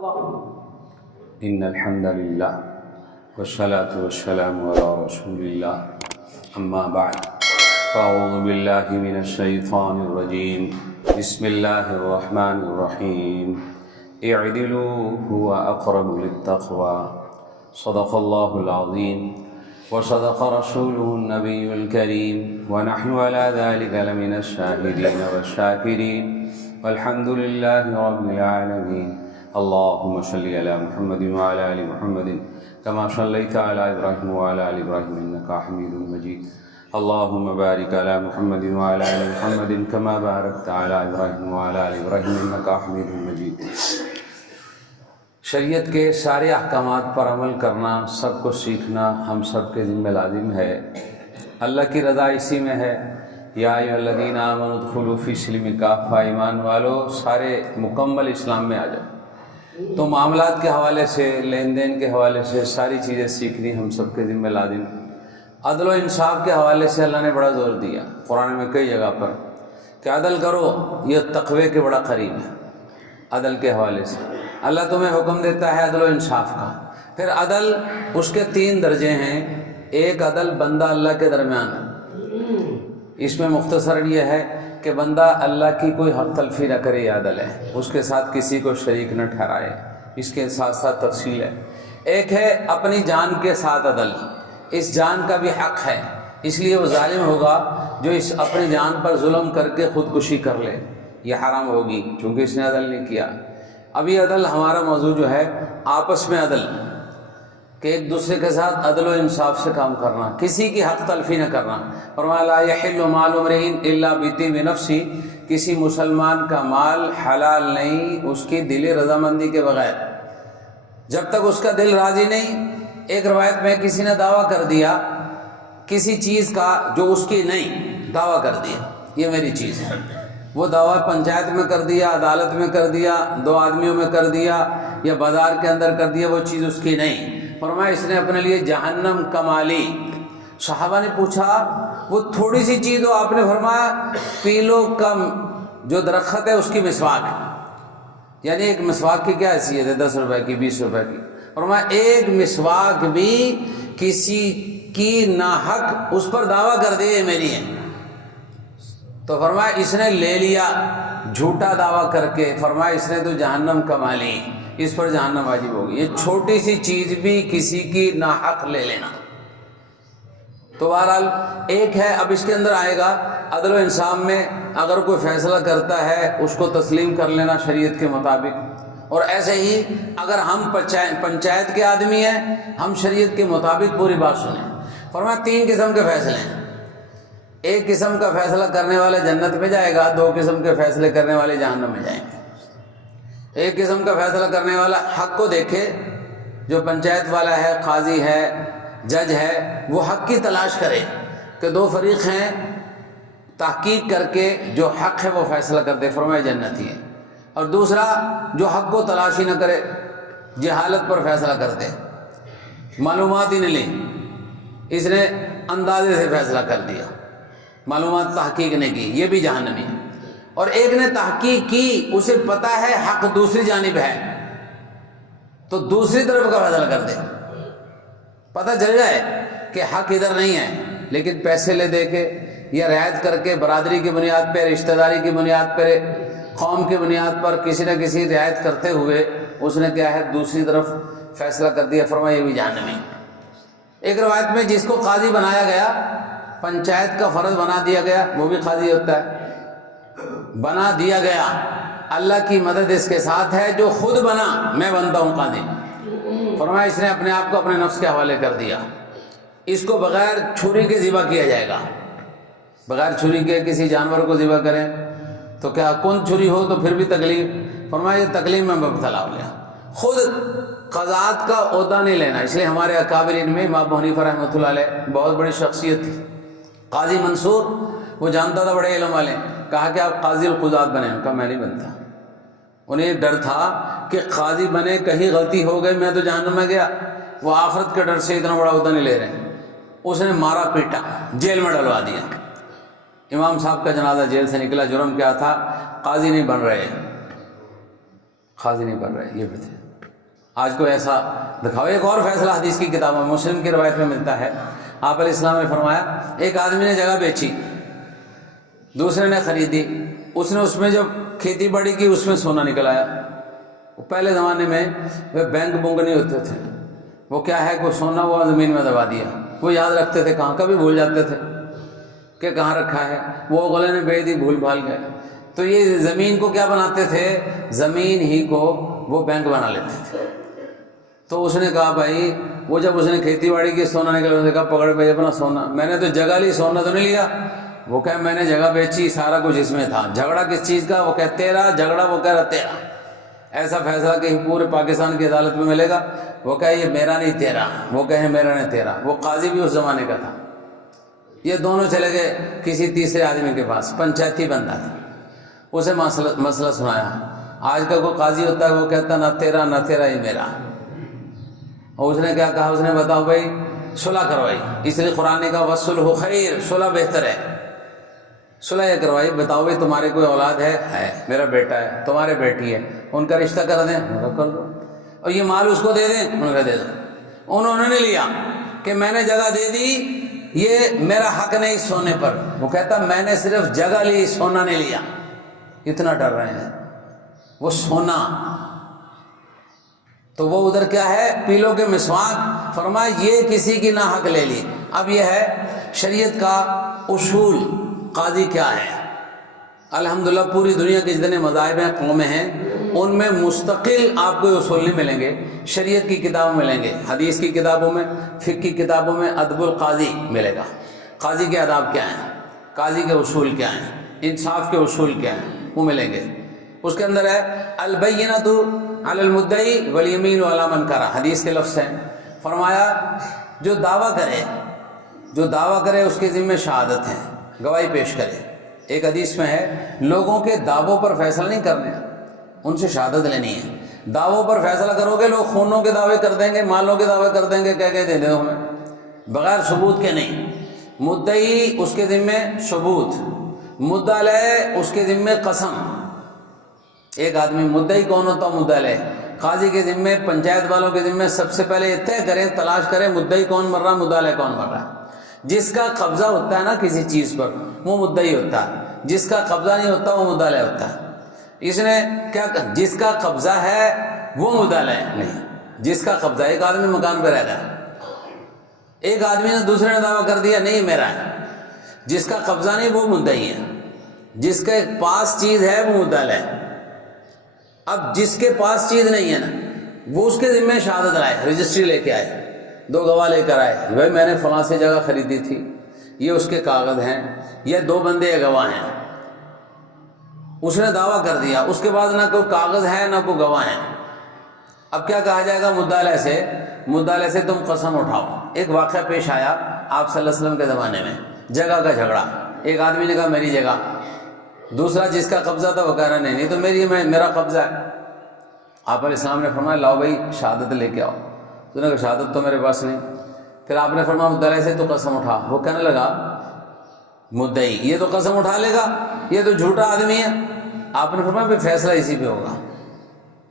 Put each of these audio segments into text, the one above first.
إن الحمد لله والصلاة والسلام على رسول الله أما بعد فأعوذ بالله من الشيطان الرجيم بسم الله الرحمن الرحيم اعدلوا هو أقرب للتقوى صدق الله العظيم وصدق رسوله النبي الكريم ونحن على ذلك لمن الشاهدين والشاكرين والحمد لله رب العالمين اللهم صل على محمد وعلى آل محمد كما صليت على إبراهيم وعلى آل إبراهيم إنك حميد مجيد اللهم بارك على محمد وعلى آل محمد كما باركت على إبراهيم وعلى آل إبراهيم إنك حميد مجيد۔ شریعت کے سارے احکامات پر عمل کرنا، سب کو سیکھنا ہم سب کے ذمہ لازم ہے۔ اللہ کی رضا اسی میں ہے، یا ایھا الذین آمنوا ادخلوا فی السلم کافہ، ایمان والو سارے مکمل اسلام میں آ جاؤ۔ تو معاملات کے حوالے سے، لین دین کے حوالے سے ساری چیزیں سیکھنی ہم سب کے ذمہ لازم ہے۔ عدل و انصاف کے حوالے سے اللہ نے بڑا زور دیا قرآن میں کئی جگہ پر کہ عدل کرو، یہ تقوی کے بڑا قریب ہے۔ عدل کے حوالے سے اللہ تمہیں حکم دیتا ہے عدل و انصاف کا۔ پھر عدل اس کے 3 درجے ہیں۔ ایک عدل بندہ اللہ کے درمیان، اس میں مختصر یہ ہے کہ بندہ اللہ کی کوئی حق تلفی نہ کرے، یہ عدل ہے، اس کے ساتھ کسی کو شریک نہ ٹھہرائے، اس کے ساتھ ساتھ تفصیل ہے۔ ایک ہے اپنی جان کے ساتھ عدل، اس جان کا بھی حق ہے، اس لیے وہ ظالم ہوگا جو اس اپنی جان پر ظلم کر کے خودکشی کر لے، یہ حرام ہوگی چونکہ اس نے عدل نہیں کیا۔ اب یہ عدل ہمارا موضوع جو ہے آپس میں عدل، کہ ایک دوسرے کے ساتھ عدل و انصاف سے کام کرنا، کسی کی حق تلفی نہ کرنا۔ فرمایا لا یحل مال امرئ الا بطیب نفس، کسی مسلمان کا مال حلال نہیں اس کی دلی رضامندی کے بغیر، جب تک اس کا دل راضی نہیں۔ ایک روایت میں کسی نے دعویٰ کر دیا کسی چیز کا جو اس کی نہیں، دعویٰ کر دیا یہ میری چیز ہے، وہ دعویٰ پنچایت میں کر دیا، عدالت میں کر دیا، 2 آدمیوں میں کر دیا یا بازار کے اندر کر دیا، وہ چیز اس کی نہیں۔ فرمایا اس نے اپنے لیے جہنم کما لی۔ صحابہ نے پوچھا وہ تھوڑی سی چیز ہو؟ آپ نے فرمایا پیلو کا جو درخت ہے اس کی مسواک ہے، یعنی ایک مسواک کی کیا حیثیت ہے؟ 10 روپے کی، 20 روپے کی۔ فرمایا ایک مسواک بھی کسی کی ناحق اس پر دعویٰ کر دے یہ میری ہے، تو فرمایا اس نے لے لیا جھوٹا دعویٰ کر کے، فرمایا اس نے تو جہنم کما لی، اس پر جہنم واجب ہوگی۔ یہ چھوٹی سی چیز بھی کسی کی ناحق لے لینا۔ تو بہرحال ایک ہے، اب اس کے اندر آئے گا عدل و انصاف میں اگر کوئی فیصلہ کرتا ہے اس کو تسلیم کر لینا شریعت کے مطابق، اور ایسے ہی اگر ہم پنچایت کے آدمی ہیں ہم شریعت کے مطابق پوری بات سنیں۔ فرمایا 3 قسم کے فیصلے ہیں۔ ایک قسم کا فیصلہ کرنے والا جنت میں جائے گا، 2 قسم کے فیصلے کرنے والے جہنم میں جائیں گے۔ ایک قسم کا فیصلہ کرنے والا حق کو دیکھے، جو پنچایت والا ہے، قاضی ہے، جج ہے، وہ حق کی تلاش کرے کہ 2 فریق ہیں، تحقیق کر کے جو حق ہے وہ فیصلہ کر دے، فرمایا جنتی ہے۔ اور دوسرا جو حق کو تلاش ہی نہ کرے، جہالت پر فیصلہ کر دے، معلومات ہی نہیں لی، اس نے اندازے سے فیصلہ کر دیا، معلومات تحقیق نے کی، یہ بھی جہنمی ہے۔ اور ایک نے تحقیق کی، اسے پتہ ہے حق دوسری جانب ہے تو دوسری طرف کا فیصلہ کر دے، پتہ چل جائے کہ حق ادھر نہیں ہے، لیکن پیسے لے دے کے یا رعایت کر کے، برادری کی بنیاد پہ، رشتہ داری کی بنیاد پہ، قوم کی بنیاد پر کسی نہ کسی رعایت کرتے ہوئے اس نے کیا ہے دوسری طرف فیصلہ کر دیا، فرمایا یہ بھی جہنمی۔ ایک روایت میں جس کو قاضی بنایا گیا، پنچایت کا فرض بنا دیا گیا، وہ بھی قاضی ہوتا ہے، بنا دیا گیا، اللہ کی مدد اس کے ساتھ ہے، جو خود بنا میں بنتا ہوں قاضی۔ فرمایا اس نے اپنے آپ کو اپنے نفس کے حوالے کر دیا، اس کو بغیر چھری کے ذبح کیا جائے گا۔ بغیر چھری کے کسی جانور کو ذبح کریں تو کیا کون چھری ہو تو پھر بھی تکلیف، فرمایا یہ تکلیف میں مبتلا ہو گیا۔ خود قضات کا عہدہ نہیں لینا، اس لیے ہمارے اکابرین میں امام ابو حنیفہ رحمۃ اللہ علیہ بہت بڑی شخصیت تھی، قاضی منصور، وہ جانتا تھا بڑے علم والے، کہا کہ آپ قاضی القضات بنیں، کہا میں نہیں بنتا۔ انہیں ڈر تھا کہ قاضی بنے کہیں غلطی ہو گئی میں تو جہنم میں گیا، وہ آخرت کے ڈر سے اتنا بڑا عہدہ نہیں لے رہے۔ اس نے مارا پیٹا، جیل میں ڈلوا دیا۔ امام صاحب کا جنازہ جیل سے نکلا، جرم کیا تھا؟ قاضی نہیں بن رہے، قاضی نہیں بن رہے، یہ بھی تھے۔ آج کوئی ایسا دکھاؤ۔ ایک اور فیصلہ حدیث کی کتاب میں مسلم کی روایت میں ملتا ہے، آپ علیہ السلام نے فرمایا ایک آدمی نے جگہ بیچی، دوسرے نے خریدی، اس نے اس میں جب کھیتی باڑی کی اس میں سونا نکل آیا۔ پہلے زمانے میں وہ بینک بونک نہیں ہوتے تھے، وہ کیا ہے کوئی سونا ہوا زمین میں دبا دیا، وہ یاد رکھتے تھے کہاں، کبھی بھول جاتے تھے کہ کہاں رکھا ہے، وہ غلے نے بیچ دی، بھول بھال گئے۔ تو یہ زمین کو کیا بناتے تھے، زمین ہی کو وہ بینک بنا لیتے تھے۔ تو اس نے کہا بھائی، وہ جب اس نے کھیتی باڑی کی سونا نکلا، اس نے کہا پکڑ بھائی اپنا سونا، میں نے تو جگہ لی، سونا تو نہیں لیا۔ وہ کہے میں نے جگہ بیچی، سارا کچھ اس میں تھا۔ جھگڑا کس چیز کا، وہ کہہ تیرا جھگڑا، وہ کہہ رہا تیرا۔ ایسا فیصلہ کہیں پورے پاکستان کی عدالت میں ملے گا، وہ کہے یہ میرا نہیں تیرا، وہ کہے میرا نہیں تیرا۔ وہ قاضی بھی اس زمانے کا تھا، یہ دونوں چلے گئے کسی تیسرے آدمی کے پاس، پنچایتی بندہ تھا، اسے مسئلہ سنایا۔ آج کا کوئی قاضی ہوتا ہے وہ کہتا نہ تیرا نہ تیرا، یہ میرا۔ اور اس نے کیا کہا، اس نے بتاؤ بھائی صلح کروائی، اس لیے قرآن نے کہا وصلح خیر، صلح بہتر ہے۔ صلح یہ کروائی، بتاؤ بھائی تمہارے کوئی اولاد ہے، میرا بیٹا ہے، تمہارے بیٹی ہے، ان کا رشتہ کر دیں، کر دو، اور یہ مال اس کو دے دیں، انہوں نے دے دو۔ انہوں نے نہیں لیا کہ میں نے جگہ دے دی، یہ میرا حق نہیں سونے پر، وہ کہتا میں نے صرف جگہ لی، سونا نہیں لیا۔ اتنا ڈر رہے ہیں وہ سونا، تو وہ ادھر کیا ہے، پیلوں کے مسواک، فرمایا یہ کسی کی نہ حق لے لی۔ اب یہ ہے شریعت کا اصول، قاضی کیا ہے۔ الحمدللہ پوری دنیا کے جتنے مذاہب ہیں، قومیں ہیں، ان میں مستقل آپ کو اصول نہیں ملیں گے۔ شریعت کی کتابوں میں ملیں گے، حدیث کی کتابوں میں، فقہ کی کتابوں میں ادب القاضی ملے گا۔ قاضی کے آداب کیا ہیں، قاضی کے اصول کیا ہیں، انصاف کے اصول کیا ہیں، وہ ملیں گے۔ اس کے اندر ہے البینۃ علی المدعی والیمین علی من انکر، حدیث کے لفظ ہیں۔ فرمایا جو دعویٰ کرے اس کے ذمہ شہادت ہے، گواہی پیش کرے۔ ایک حدیث میں ہے لوگوں کے دعووں پر فیصلہ نہیں کرنے، ان سے شہادت لینی ہے۔ دعووں پر فیصلہ کرو گے، لوگ خونوں کے دعوے کر دیں گے، مالوں کے دعوے کر دیں گے، کہہ دے دو ہمیں، بغیر ثبوت کے نہیں۔ مدعی اس کے ذمہ ثبوت، مدعا علیہ اس کے ذمہ قسم۔ ایک آدمی مدعی کون ہوتا ہے، مدعا علیہ۔ قاضی کے ذمہ، پنچایت والوں کے ذمہ سب سے پہلے یہ طے کریں، تلاش کریں مدعی کون مر رہا ہے، مدعا علیہ کون مر رہا ہے۔ جس کا قبضہ ہوتا ہے نا کسی چیز پر، وہ مدعی ہوتا ہے، جس کا قبضہ نہیں ہوتا وہ مدعا علیہ ہوتا ہے۔ اس نے کیا کہا، جس کا قبضہ ہے وہ مدعا علیہ نہیں، جس کا قبضہ، ایک آدمی مکان پہ رہتا ہے، ایک آدمی نے دوسرے نے دعویٰ کر دیا نہیں میرا ہے، جس کا قبضہ نہیں وہ مدعی ہے، جس کے پاس چیز ہے وہ مدعا علیہ ہے۔ اب جس کے پاس چیز نہیں ہے نا، وہ اس کے ذمہ شہادت لائے، رجسٹری لے کے آئے، دو گواہ لے کر آئے، بھائی میں نے فلاں سے جگہ خریدی تھی، یہ اس کے کاغذ ہیں، یہ دو بندے گواہ ہیں۔ اس نے دعویٰ کر دیا، اس کے بعد نہ کوئی کاغذ ہے نہ کوئی گواہ ہے۔ اب کیا کہا جائے گا مدعا علیہ سے تم قسم اٹھاؤ۔ ایک واقعہ پیش آیا آپ صلی اللہ علیہ وسلم کے زمانے میں، جگہ کا جھگڑا۔ ایک آدمی نے کہا میری جگہ، دوسرا جس کا قبضہ تھا وہ کہہ رہا نہیں تو میرا قبضہ ہے۔ آپ علیہ السلام نے فرمایا لاؤ بھائی شہادت لے کے آؤ۔ تو نے کہا شہادت تو میرے پاس نہیں۔ پھر آپ نے فرمایا مدعا علیہ سے تو قسم اٹھا۔ وہ کہنے لگا مدعی یہ تو قسم اٹھا لے گا، یہ تو جھوٹا آدمی ہے۔ آپ نے فرمایا پھر فیصلہ اسی پہ ہوگا،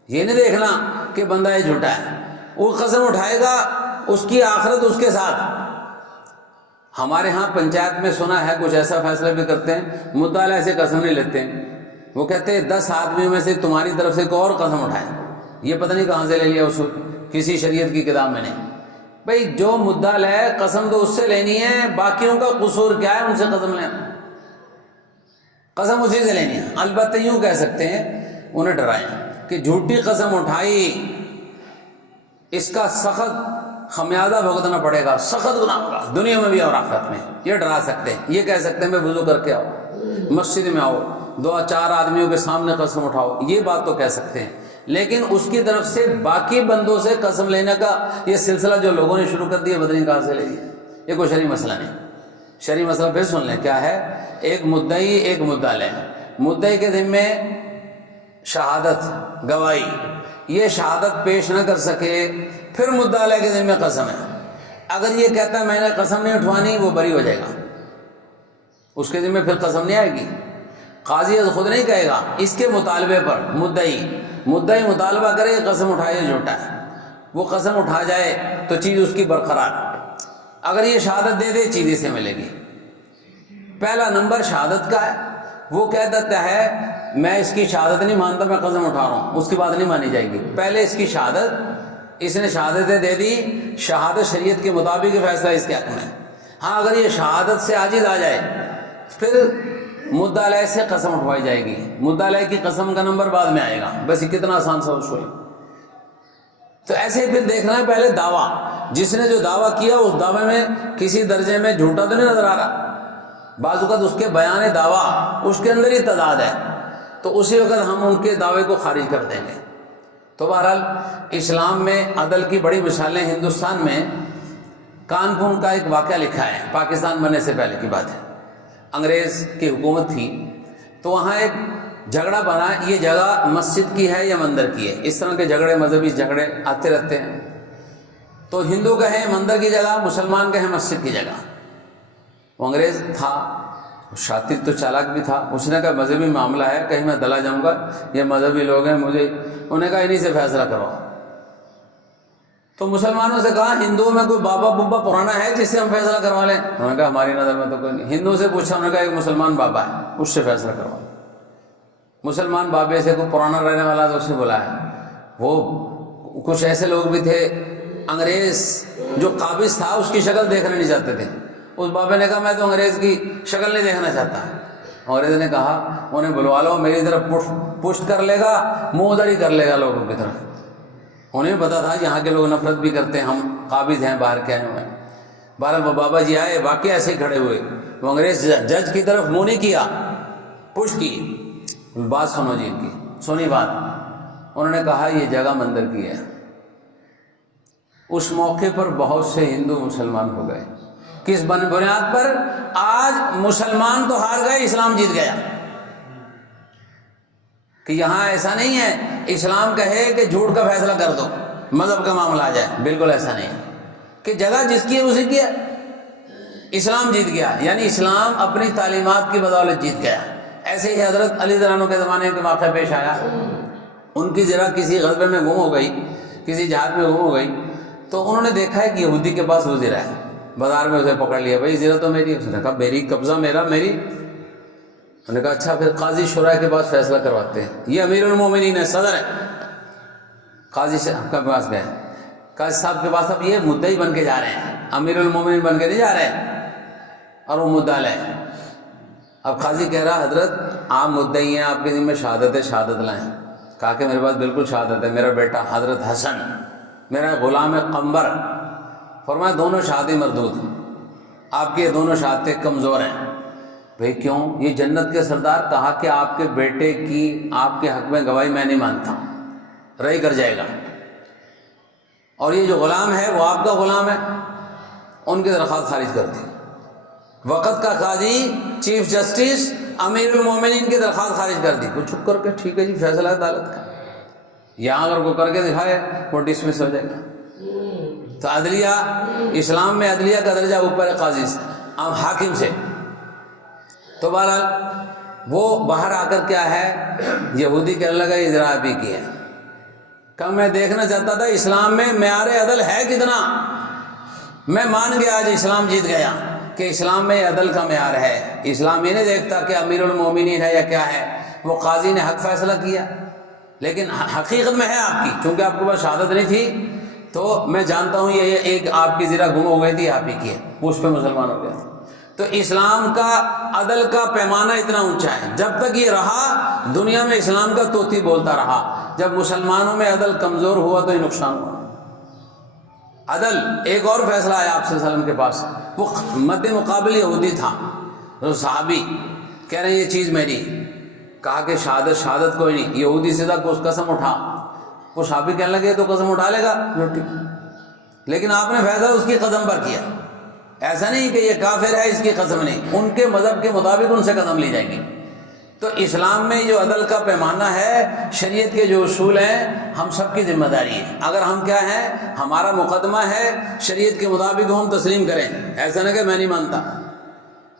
یہ نہیں دیکھنا کہ بندہ یہ جھوٹا ہے، وہ قسم اٹھائے گا، اس کی آخرت اس کے ساتھ۔ ہمارے ہاں پنچایت میں سنا ہے کچھ ایسا فیصلہ بھی کرتے ہیں، مدعا علیہ سے قسم نہیں لیتے ہیں، وہ کہتے ہیں 10 آدمیوں میں سے تمہاری طرف سے کوئی اور قسم اٹھائے۔ یہ پتہ نہیں کہاں سے لے لیا اصول، کسی شریعت کی کتاب میں نہیں۔ بھئی جو مدعا علیہ قسم تو اس سے لینی ہے، باقیوں کا قصور کیا ہے ان سے قسم لینا، قسم اسی سے لینی ہے۔ البتہ یوں کہہ سکتے ہیں، انہیں ڈرائیں کہ جھوٹی قسم اٹھائی اس کا سخت خمیازہ بھگتنا پڑے گا، سخت گناہ ہوگا دنیا میں بھی اور آخرت میں۔ یہ ڈرا سکتے ہیں، یہ کہہ سکتے ہیں میں وضو کر کے آؤ، مسجد میں آؤ، 2-4 آدمیوں کے سامنے قسم اٹھاؤ، یہ بات تو کہہ سکتے ہیں۔ لیکن اس کی طرف سے باقی بندوں سے قسم لینے کا یہ سلسلہ جو لوگوں نے شروع کر دیا، بدنی کہاں سے لے لیا، یہ کوئی شرعی مسئلہ نہیں۔ شرعی مسئلہ پھر سن لیں کیا ہے، ایک مدعی ایک مدعا علیہ۔ مدعی کے ذمے شہادت، گواہی، یہ شہادت پیش نہ کر سکے پھر مدعا علیہ کے ذمے قسم ہے۔ اگر یہ کہتا ہے میں نے قسم نہیں اٹھوانی، وہ بری ہو جائے گا، اس کے ذمے پھر قسم نہیں آئے گی۔ قاضی خود نہیں کہے گا، اس کے مطالبے پر مدعی مطالبہ کرے قسم اٹھائے جھوٹا ہے، وہ قسم اٹھا جائے تو چیز اس کی برقرار، اگر یہ شہادت دے دے چیز اسے ملے گی۔ پہلا نمبر شہادت کا ہے، وہ کہتا ہے میں اس کی شہادت نہیں مانتا، میں قسم اٹھا رہا ہوں، اس کی بات نہیں مانی جائے گی۔ پہلے اس کی شہادت، اس نے شہادتیں دے دی، شہادت شریعت کے مطابق فیصلہ اس کے حق میں۔ ہاں اگر یہ شہادت سے عاجز آ جائے پھر مدعا علیہ سے قسم اٹھوائی جائے گی، مدعا علیہ کی قسم کا نمبر بعد میں آئے گا۔ بس یہ کتنا آسان سا اصول ہے۔ تو ایسے ہی پھر دیکھنا ہے پہلے دعویٰ، جس نے جو دعویٰ کیا اس دعوے میں کسی درجے میں جھوٹا تو نہیں نظر آ رہا، بعض اوقات اس کے بیان دعویٰ اس کے اندر ہی تضاد ہے، تو اسی وقت ہم ان کے دعوے کو خارج کر دیں گے۔ تو بہرحال اسلام میں عدل کی بڑی مثالیں، ہندوستان میں کانپور کا ایک واقعہ لکھا ہے، پاکستان بننے سے پہلے کی بات ہے، انگریز کی حکومت تھی، تو وہاں ایک جھگڑا بنا، یہ جگہ مسجد کی ہے یا مندر کی ہے، اس طرح کے جھگڑے، مذہبی جھگڑے آتے رہتے ہیں۔ تو ہندو کہے مندر کی جگہ، مسلمان کہے مسجد کی جگہ۔ وہ انگریز تھا، شاطر تو چالاک بھی تھا، اس نے کہا مذہبی معاملہ ہے، کہیں میں دلا جاؤں گا، یہ مذہبی لوگ ہیں، مجھے انہوں نے کہا انہی سے فیصلہ کرو۔ تو مسلمانوں سے کہا ہندوؤں میں کوئی بابا بابا پرانا ہے جس سے ہم فیصلہ کروا لیں؟ انہوں نے کہا ہماری نظر میں تو کوئی نہیں۔ ہندو سے پوچھا، انہوں نے کہا ایک مسلمان بابا ہے، اس سے فیصلہ کروا لیں۔ مسلمان بابے سے کوئی پرانا رہنے والا تو اسے بلایا۔ وہ کچھ ایسے لوگ بھی تھے، انگریز جو قابض تھا اس کی شکل دیکھنا نہیں چاہتے تھے۔ اس بابے نے کہا میں تو انگریز کی شکل نہیں دیکھنا چاہتا۔ انگریز نے کہا انہیں بلوا لو، میری طرف پشت کر لے گا، منہ ادھر ہی کر لے گا لوگوں کی طرف۔ انہیں پتا تھا یہاں کے لوگ نفرت بھی کرتے ہیں، ہم قابض ہیں، باہر کے آئے ہوئے ہیں۔ بہرحال وہ بابا جی آئے، واقعی ایسے ہی کھڑے ہوئے، وہ انگریز جج کی طرف منہ نہیں کیا، پشت کی۔ بات سنو جی، ان کی سنی بات۔ انہوں نے کہا یہ جگہ مندر کی ہے۔ اس موقع پر بہت سے ہندو مسلمان ہو گئے۔ کس بنیاد پر؟ آج مسلمان تو ہار گئے، اسلام جیت گیا۔ کہ یہاں ایسا نہیں ہے اسلام کہے کہ جھوٹ کا فیصلہ کر دو، مذہب کا معاملہ آ جائے، بالکل ایسا نہیں ہے کہ جگہ جس کی ہے اسی کی ہے۔ اسلام جیت گیا، یعنی اسلام اپنی تعلیمات کی بدولت جیت گیا۔ ایسے ہی حضرت علی رضی اللہ عنہ کے زمانے کے واقعہ پیش آیا، ان کی ذرا کسی غزوے میں گم ہو گئی، کسی جہاد میں گم ہو گئی، تو انہوں نے دیکھا ہے کہ یہودی کے پاس وہ زرہ ہے، بازار میں اسے پکڑ لیا، بھائی زرہ تو میری ہے۔ اس نے کہا میری قبضہ، میری۔ انہوں نے کہا اچھا پھر قاضی شورا کے پاس فیصلہ کرواتے ہیں، یہ امیر المومنین ہے، صدر ہے۔ قاضی صاحب کے پاس گئے، قاضی صاحب کے پاس اب یہ مدعی بن کے جا رہے ہیں، امیر المومنین بن کے نہیں جا رہے، اور وہ مدعا لے۔ اب قاضی کہہ رہا حضرت آپ مدعی ہیں، آپ کے ذمہ شہادت لائیں۔ کہا کہ میرے پاس بالکل شہادت ہے، میرا بیٹا حضرت حسن، میرا غلام قمبر۔ فرمایا دونوں شہادتیں مردود، آپ کی یہ دونوں شہادتیں کمزور ہیں۔ بھئی کیوں؟ یہ جنت کے سردار کہا کہ آپ کے بیٹے کی آپ کے حق میں گواہی میں نہیں مانتا، رہی کر جائے گا، اور یہ جو غلام ہے وہ آپ کا غلام ہے۔ ان کی درخواست خارج کر دی۔ وقت کا قاضی، چیف جسٹس، امیر المومنین کی درخواست خارج کر دی۔ وہ چپ کر کے ٹھیک ہے جی فیصلہ عدالت کا، یہاں اگر کوئی کر کے دکھائے وہ ڈسمس ہو جائے گا۔ تو عدلیہ، اسلام میں عدلیہ کا درجہ اوپر ہے قاضی سے، حاکم سے۔ تو بہرحال وہ باہر آ کر کیا ہے، یہودی کہنے لگا یہ ذرا بھی کی ہے۔ کہ میں دیکھنا چاہتا تھا اسلام میں معیار عدل ہے کتنا۔ میں مان گیا آج اسلام جیت گیا کہ اسلام میں عدل کا معیار ہے۔ اسلام یہ نہیں دیکھتا کہ امیر المومنین ہے یا کیا ہے، وہ قاضی نے حق فیصلہ کیا، لیکن حقیقت میں ہے آپ کی، چونکہ آپ کے پاس شہادت نہیں تھی تو میں جانتا ہوں یہ ایک آپ کی زرہ گم ہو گئی تھی، آپ ہی کی ہے، وہ اس پہ مسلمان ہو گیا تھا۔ تو اسلام کا عدل کا پیمانہ اتنا اونچا ہے، جب تک یہ رہا دنیا میں اسلام کا توتی بولتا رہا۔ جب مسلمانوں میں عدل کمزور ہوا تو یہ نقصان ہوا۔ عدل، ایک اور فیصلہ آیا آپ صلی اللہ علیہ وسلم کے پاس، وہ مد مقابل یہودی تھا، وہ صحابی کہہ رہے ہیں یہ چیز میری۔ کہا کہ شہادت کوئی نہیں، یہودی سیدھا قسم اٹھا۔ وہ صحابی کہنے لگے تو قسم اٹھا لے گا جھوٹی، لیکن آپ نے فیصلہ اس کی قسم پر کیا۔ ایسا نہیں کہ یہ کافر ہے اس کی قسم نہیں، ان کے مذہب کے مطابق ان سے قسم لی جائے گی۔ تو اسلام میں جو عدل کا پیمانہ ہے، شریعت کے جو اصول ہیں، ہم سب کی ذمہ داری ہے۔ اگر ہم کیا ہیں، ہمارا مقدمہ ہے شریعت کے مطابق ہم تسلیم کریں، ایسا نہ کہ میں نہیں مانتا۔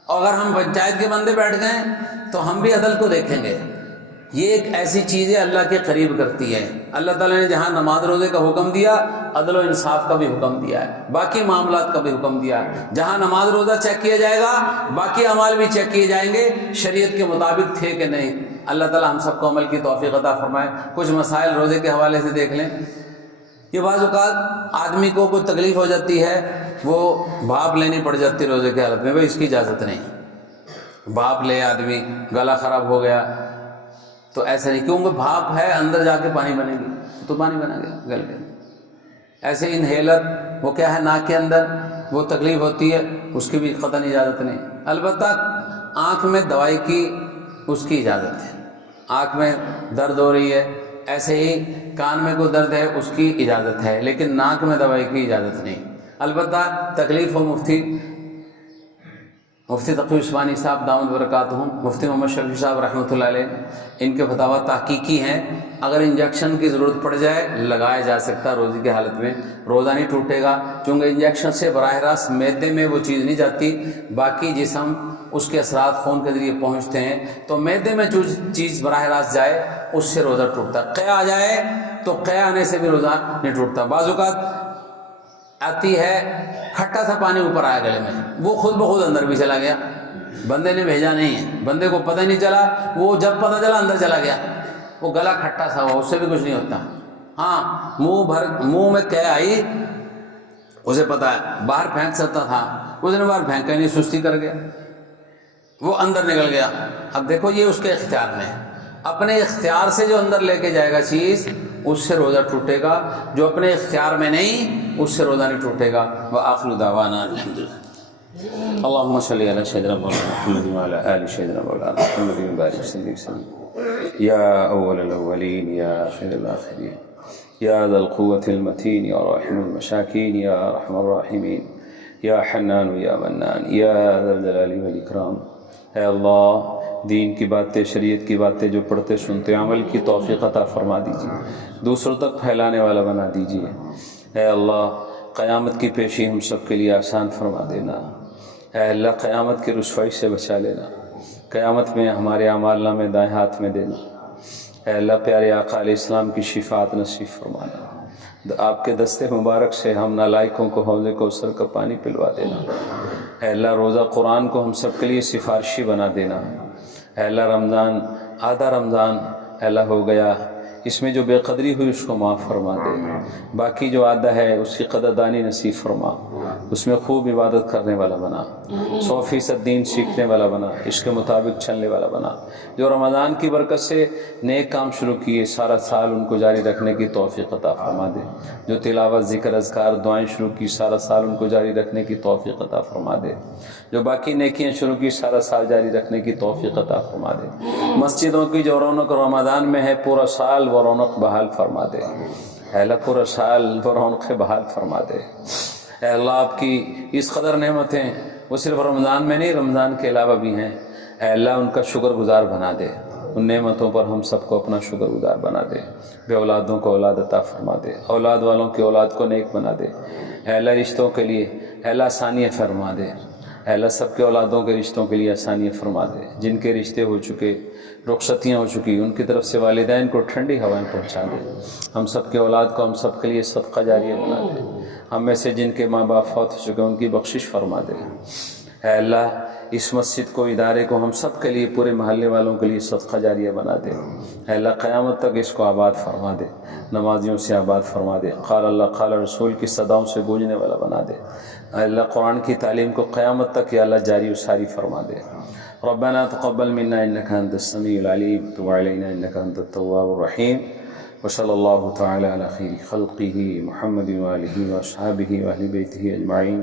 اور اگر ہم پنچایت کے بندے بیٹھ گئے تو ہم بھی عدل کو دیکھیں گے یہ ایک ایسی چیز ہے اللہ کے قریب کرتی ہے۔ اللہ تعالیٰ نے جہاں نماز روزے کا حکم دیا، عدل و انصاف کا بھی حکم دیا ہے، باقی معاملات کا بھی حکم دیا ہے۔ جہاں نماز روزہ چیک کیا جائے گا، باقی اعمال بھی چیک کیے جائیں گے شریعت کے مطابق تھے کہ نہیں۔ اللہ تعالیٰ ہم سب کو عمل کی توفیق عطا فرمائے۔ کچھ مسائل روزے کے حوالے سے دیکھ لیں۔ یہ بعض اوقات آدمی کو کوئی تکلیف ہو جاتی ہے، وہ بھاپ لینی پڑ جاتی روزے کی حالت میں، بھائی اس کی اجازت نہیں، بھاپ لے آدمی، گلا خراب ہو گیا تو ایسا نہیں، کیونکہ بھاپ ہے اندر جا کے پانی بنے گی تو پانی بنا گیا گل کے۔ ایسے انہیلر وہ کیا ہے ناک کے اندر، وہ تکلیف ہوتی ہے، اس کی بھی قطعاً اجازت نہیں۔ البتہ آنکھ میں دوائی کی اس کی اجازت ہے، آنکھ میں درد ہو رہی ہے، ایسے ہی کان میں کوئی درد ہے اس کی اجازت ہے، لیکن ناک میں دوائی کی اجازت نہیں۔ البتہ تکلیف ہو مفتی تقی عثمانی صاحب دامت برکاتہم، مفتی محمد شفیع صاحب رحمۃ اللہ علیہ، ان کے فتاویٰ تحقیقی ہیں، اگر انجیکشن کی ضرورت پڑ جائے لگایا جا سکتا روزے کی حالت میں، روزہ نہیں ٹوٹے گا، چونکہ انجیکشن سے براہ راست معدے میں وہ چیز نہیں جاتی، باقی جسم اس کے اثرات خون کے ذریعے پہنچتے ہیں، تو معدے میں جو چیز براہ راست جائے اس سے روزہ ٹوٹتا ہے۔ قے آ جائے تو قے آنے سے بھی روزہ نہیں ٹوٹتا۔ بعض اوقات آتی ہے کھٹا سا پانی اوپر آیا گلے میں، وہ خود بخود اندر بھی چلا گیا، بندے نے بھیجا نہیں ہے، بندے کو پتہ نہیں چلا، وہ جب پتہ چلا اندر چلا گیا، وہ گلا کھٹا سا ہوا، اس سے بھی کچھ نہیں ہوتا۔ ہاں منہ میں قے آئی، اسے پتہ ہے باہر پھینک سکتا تھا، اس نے باہر پھینکا نہیں، سستی کر گیا، وہ اندر نکل گیا۔ اب دیکھو یہ اس کے اختیار میں ہے، اپنے اختیار سے جو اندر لے کے جائے گا چیز اس سے روزہ ٹوٹے گا، جو اپنے اختیار میں نہیں اس سے روزہ نہیں ٹوٹے گا۔ وآخر دعوانا الحمدللہ۔ اللہم صلی علی سیدنا مولانا محمد وعلی آل سیدنا مولانا محمد وبارک وسلم۔ یا اول الاولین یا آخر الآخرین یا ذا القوة المتین یا راحم المساکین یا ارحم الراحمین یا حنان یا منان یا ذا الجلال والاکرام۔ اے اللہ دین کی باتیں، شریعت کی باتیں جو پڑھتے سنتے عمل کی توفیق عطا فرما دیجیے، دوسروں تک پھیلانے والا بنا دیجیے۔ اے اللہ قیامت کی پیشی ہم سب کے لیے آسان فرما دینا۔ اے اللہ قیامت کی رسوائی سے بچا لینا، قیامت میں ہمارے اعمال نامے دائیں ہاتھ میں دینا۔ اے اللہ پیارے آقا علیہ السلام کی شفاعت نصیب فرمانا، آپ کے دستے مبارک سے ہم نالائقوں کو حوض کوثر کا پانی پلوا دینا۔ اے اللہ روزہ قرآن کو ہم سب کے لیے سفارشی بنا دینا۔ اے اللہ رمضان آدھا رمضان اے اللہ ہو گیا، اس میں جو بے قدری ہوئی اس کو معاف فرما دے، باقی جو آدھا ہے اس کی قدردانی نصیب فرما، اس میں خوب عبادت کرنے والا بنا، 100% دین سیکھنے والا بنا، اس کے مطابق چلنے والا بنا۔ جو رمضان کی برکت سے نیک کام شروع کیے سارا سال ان کو جاری رکھنے کی توفیق عطا فرما دے، جو تلاوت ذکر اذکار دعائیں شروع کی سارا سال ان کو جاری رکھنے کی توفیق عطا فرما دے، جو باقی نیکیاں شروع کی سارا سال جاری رکھنے کی توفیق عطا فرما دے۔ مسجدوں کی جو رونق رمضان میں ہے پورا سال وہ رونق بحال فرما دے، اے اللہ پورا سال وہ رونق بحال فرما دے۔ اے اللہ آپ کی اس قدر نعمتیں وہ صرف رمضان میں نہیں رمضان کے علاوہ بھی ہیں، اے اللہ ان کا شکر گزار بنا دے، ان نعمتوں پر ہم سب کو اپنا شکر گزار بنا دے، بے اولادوں کو اولاد عطا فرما دے، اولاد والوں کی اولاد کو نیک بنا دے، اے اللہ رشتوں کے لیے اے اللہ آسانیاں فرما دے، اے اللہ سب کے اولادوں کے رشتوں کے لیے آسانیاں فرما دے، جن کے رشتے ہو چکے رخصتیاں ہو چکی ان کی طرف سے والدین کو ٹھنڈی ہوائیں پہنچا دے، ہم سب کے اولاد کو ہم سب کے لیے صدقہ جاریہ بنا دے، ہم میں سے جن کے ماں باپ فوت ہو چکے ان کی بخشش فرما دے۔ اے اللہ اس مسجد کو ادارے کو ہم سب کے لیے پورے محلے والوں کے لیے صدقہ جاریہ بنا دے، اے اللہ قیامت تک اس کو آباد فرما دے، نمازیوں سے آباد فرما دے، قال اللہ قال رسول کی صداؤں سے گونجنے والا بنا دے، اے اللہ قرآن کی تعلیم کو قیامت تک یا اللہ جاری و ساری فرما دے۔ ربنا تقبل منا انك انت السميع العليم وتب علينا انك انت التواب الرحيم وصلى الله تعالى على خير خلقه محمد وآله واصحابه واهل بيته اجمعين